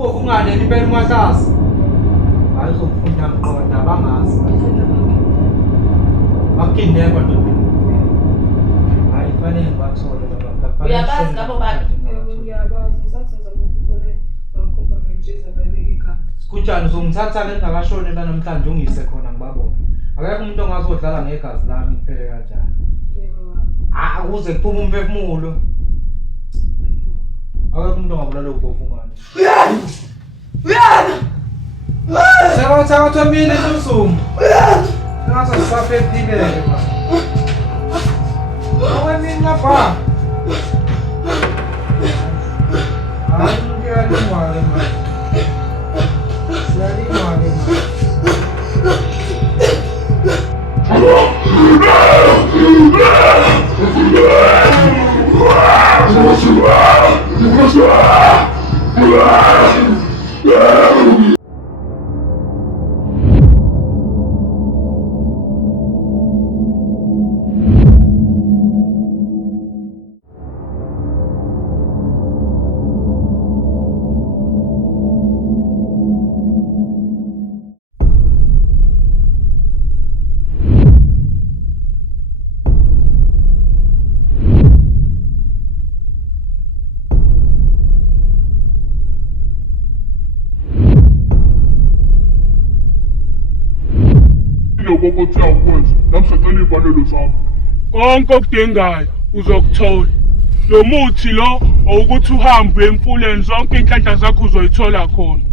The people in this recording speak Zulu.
Ungane impela uMahlasi. Hayi uzofunda ngiqonda abangazi. Bakindeba ndoda. Hayi fanele ngibathole lapha. Uyabazi labo bantu? Uyabazi ngisathatha ukubone bakhomba ngentshiza bebeka ikhanda. Sikujani uzongithatha ke ngakashone la namhlanje ungise khona ngibabona. Akekho umuntu ongazodlala ngegazi lami kuphele kanjani. Yebo. Ukuze kuphume umphefumulo. Akekho umuntu ongabulala ugogo ngani. Uyana! Sewathatha mina eSusumu. Ngasa sisaphephile ke ba. Awani ngapha. Hayi ngiyalingwa ke. Siyalingwa ke. Bokuthi awukwenza namsacela ivalelo zami konke okudingayo uzokuthola lo muthi lo ukuthi uhambe emfuleni zonke inhlanhla zakho uzoyithola khona.